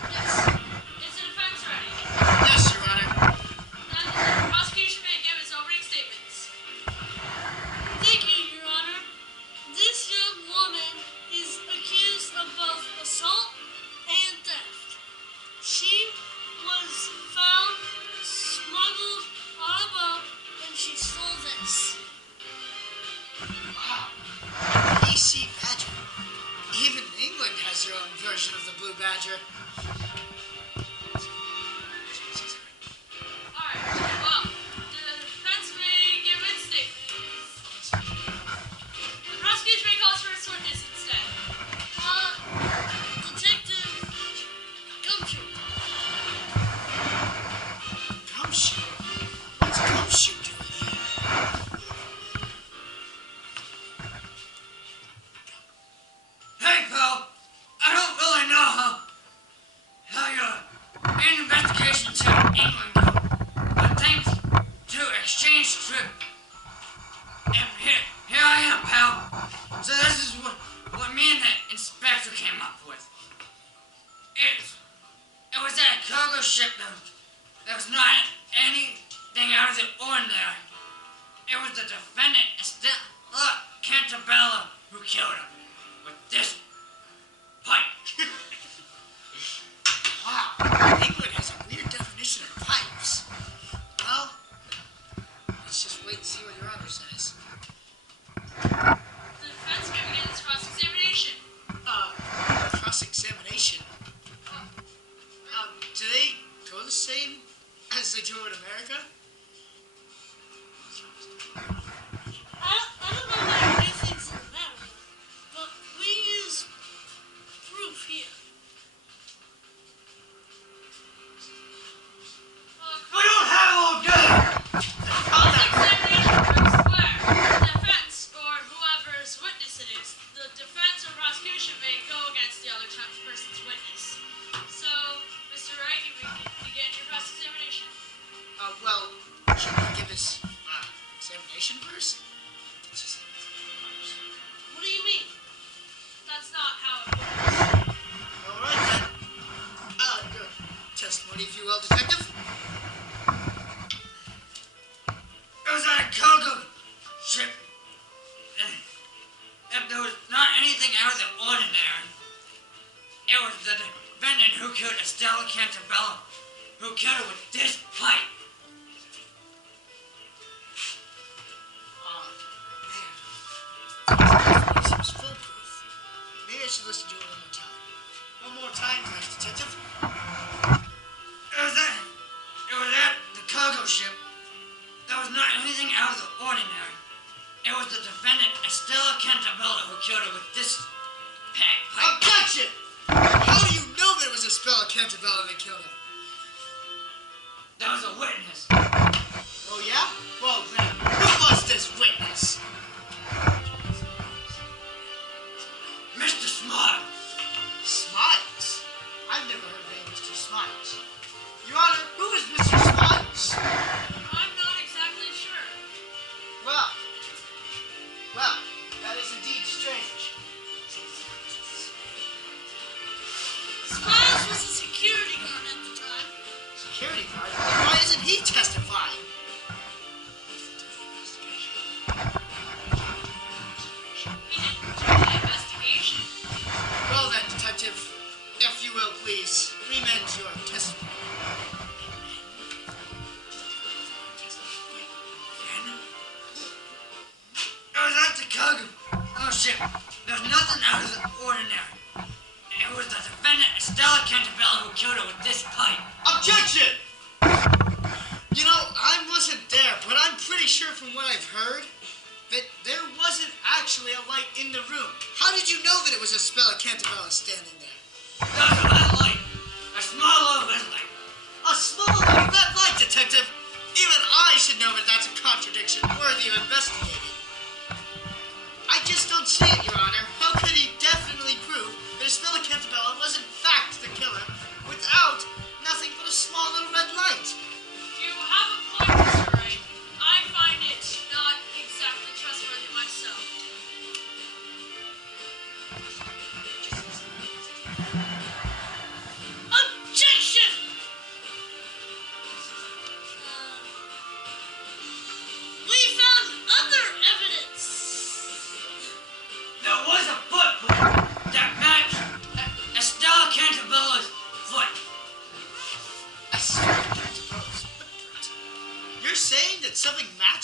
Yes. Is the defense ready? Yes, Your Honor. Then the prosecution may give its opening statements. Thank you, Your Honor. This young woman is accused of both assault and theft. She was found smuggled on a boat and she stole this. Wow. PC Badger. Even England has their own version of the Blue Badger. Alright, well, the defense may give its statements. The prosecution may call for its witness instead. Detective Gumshoe. Gumshoe? What's Gumshoe doing here? Hey, pal. I don't really know how your investigation to England go. But thanks to exchange trip. And here I am, pal. So this is what me and the inspector came up with. It was that cargo ship that was not anything out of the ordinary. It was the defendant, Stella Cantabella, who killed him with this pipe. Wow, England has a weird definition of pipes. Well, let's just wait and see what Your Honor says. The defense may begin its cross-examination. Cross-examination? Do they go the same as they do in America? I don't know why anything's in America, but we use proof here. We don't have all day! Cross-examination proves where the defense, or whoever's witness it is, the defense or prosecution may go against the other person's witness. So, Mr. Wright, you may begin your cross-examination. Well, should we give us examination first? What do you mean? That's not how it works. All right, then. Good. Testimony, if you will, detective. It was on a cargo ship. If there was not anything out of the ordinary, it was the defendant who killed Stella Cantabella, who killed her with this pipe. Man. Seems foolproof. Maybe I should listen to it one more time. One more time, please, detective. It was at the cargo ship. There was not anything out of the ordinary. It was the defendant, Stella Cantabella, who killed her with this pipe. Objection! How do you know that it was Stella Cantabella that killed her? There was a witness. Oh, yeah? Well, then, who was this witness? Mr. Smiles. Smiles? I've never heard of any Mr. Smiles. Your Honor, who is Mr. Smiles? I'm not exactly sure. Well, that is indeed strange. Smiles was a security guard at the time. Security guard? Then why isn't he testifying? He didn't do the investigation. Well then, detective, if you will please, remand your testimony. It was at the cargo ship. There's nothing out of the ordinary. It was the defendant, Stella Cantabella, who killed her with this pipe. Objection! You know, I wasn't there, but I'm pretty sure from what I've heard that there wasn't actually a light in the room. How did you know that it was Stella Cantabella standing there? That was a red light. A small little red light. A small little red light, detective. Even I should know that that's a contradiction worthy of investigating. I just don't see it, Your Honor. How could he definitely prove that Stella Cantabella was in fact the killer without nothing but a small little red light? You have a point, Mr. Wright. I find it not exactly trustworthy myself.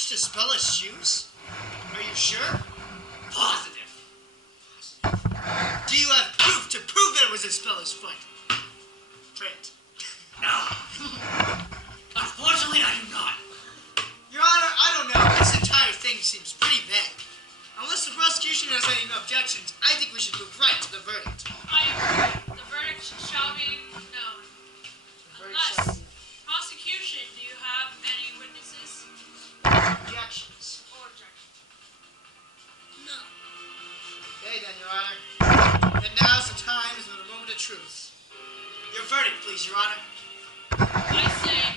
touched Isabela's shoes? Are you sure? Positive. Do you have proof to prove that it was Isabela's foot? Print. No. Unfortunately, I do not. Your Honor, I don't know. This entire thing seems pretty vague. Unless the prosecution has any objections, I think we should move right to the verdict. I agree. The verdict shall be known. Unless, prosecution, do you have any witnesses? Objections. Or objections? No. Okay then, Your Honor. And now's the time for the moment of truth. Your verdict, please, Your Honor. I say